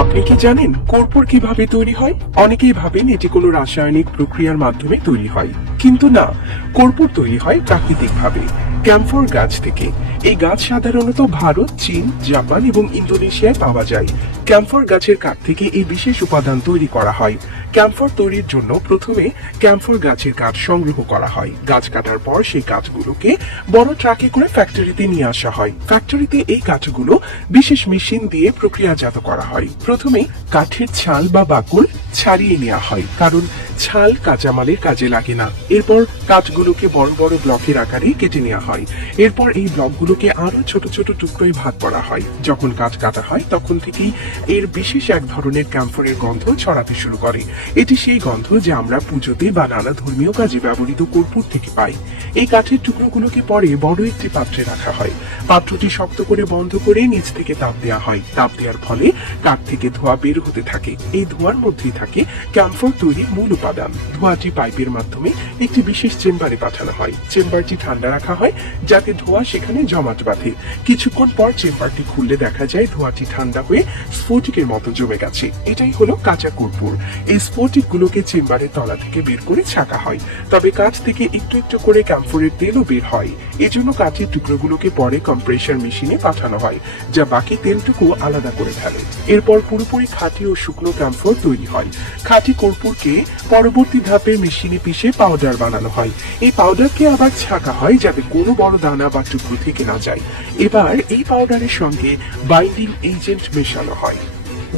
আপনি কি জানেন কর্পূর কিভাবে তৈরি হয়? অনেকেই ভাবেন এটি কোনো রাসায়নিক প্রক্রিয়ার মাধ্যমে তৈরি হয়, কিন্তু না। কর্পূর তৈরি হয় প্রাকৃতিক ভাবে, ক্যাম্ফর গাছ থেকে। এই গাছ সাধারণত ভারত, চীন, জাপান এবং ইন্দোনেশিয়ায় পাওয়া যায়। ক্যাম্ফর গাছের কাঠ থেকে এই বিশেষ উপাদান তৈরি করা হয়। ক্যাম্ফর তৈরির জন্য প্রথমে ক্যাম্ফর গাছের কাঠ সংগ্রহ করা হয়। গাছ কাটার পর সেই কাঠগুলোকে বড় ট্রাকে করে ফ্যাক্টরিতে নিয়ে আসা হয়। ফ্যাক্টরিতে এই কাঠগুলো বিশেষ মেশিন দিয়ে প্রক্রিয়াজাত করা হয়। প্রথমে কাঠের ছাল বা বাকল ছাড়িয়ে নেওয়া হয়, কারণ ছাল কাঁচামালের কাজে লাগে না। এরপর কাঠগুলোকে বড় বড় ব্লকের আকারে কেটে নেওয়া হয়। এরপর এই ব্লকগুলোকে আরো ছোট ছোট টুকরোয় ভাগ করা হয়। যখন কাঠ কাটা হয় তখন থেকেই এর বিশেষ এক ধরনের ক্যাম্ফরের গন্ধ ছড়াতে শুরু করে। এটি সেই গন্ধ যা আমরা পুজোতে বা নানা ধর্মীয় কাজে ব্যবহৃত কর্পূর থেকে পাই। এই কাঠের টুকরোগুলোকে পরে বড় একটি পাত্রে রাখা হয়। পাত্রটি শক্ত করে বন্ধ করে নিচ থেকে তাপ দেওয়া হয়। তাপ দেওয়ার ফলে কাঠ থেকে ধোঁয়া বের হতে থাকে। এই ধোঁয়ার মধ্যেই থাকে ক্যাম্ফর তৈরির মূল উপাদান। ধোঁয়াটি পাইপের মাধ্যমে একটি বিশেষ চেম্বারে পাঠানো হয়। চেম্বারটি ঠান্ডা রাখা হয় যাতে ধোঁয়া সেখানে জমাট বাঁধে। কিছুক্ষণ পর চেম্বারটি খুললে দেখা যায় ধোঁয়াটি ঠান্ডা হয়ে স্ফটিকের মতো জমে গেছে। এটাই হলো কাঁচা কর্পূর। এই স্ফটিকগুলোকে চেম্বারের তলা থেকে বের করে ছাঁকা হয়। তবে কাঠ থেকে একটু একটু করে ক্যাম্ফরের তেলও বের হয়। এজন্য কাঠের টুকরোগুলোকে পরে কম্প্রেসার মেশিনে পাঠানো হয়, যা বাকি তেলটুকু আলাদা করে ফেলে। এরপর পুরোপুরি খাঁটি ও শুকনো ক্যাম্ফর তৈরি হয়। খাঁটি কর্পূরকে পরবর্তী ধাপে মেশিনে পিষে পাউডার বানানো হয়। এই পাউডারকে আবার ছাঁকা হয় যাতে কোনো বড় দানা বা টুকরো থেকে না যায়। এবার এই পাউডারের সঙ্গে বাইন্ডিং এজেন্ট মেশানো হয়,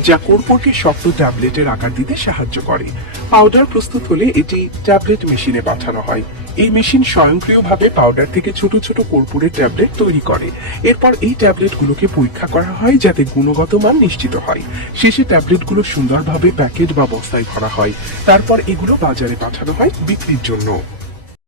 যা কর্পূরকে শক্ত ট্যাবলেটের আকার দিতে সাহায্য করে। পাউডার প্রস্তুত হলে এটি ট্যাবলেট মেশিনে পাঠানো হয়। এই মেশিন স্বয়ংক্রিয়ভাবে পাউডার থেকে ছোট ছোট কর্পূরের ট্যাবলেট তৈরি করে। এরপর এই ট্যাবলেটগুলোকে পরীক্ষা করা হয় যাতে গুণগত মান নিশ্চিত হয়। শেষে ট্যাবলেটগুলো সুন্দরভাবে প্যাকেট বা বস্তায় ভরা হয়। তারপর এগুলো বাজারে পাঠানো হয় বিক্রির জন্য।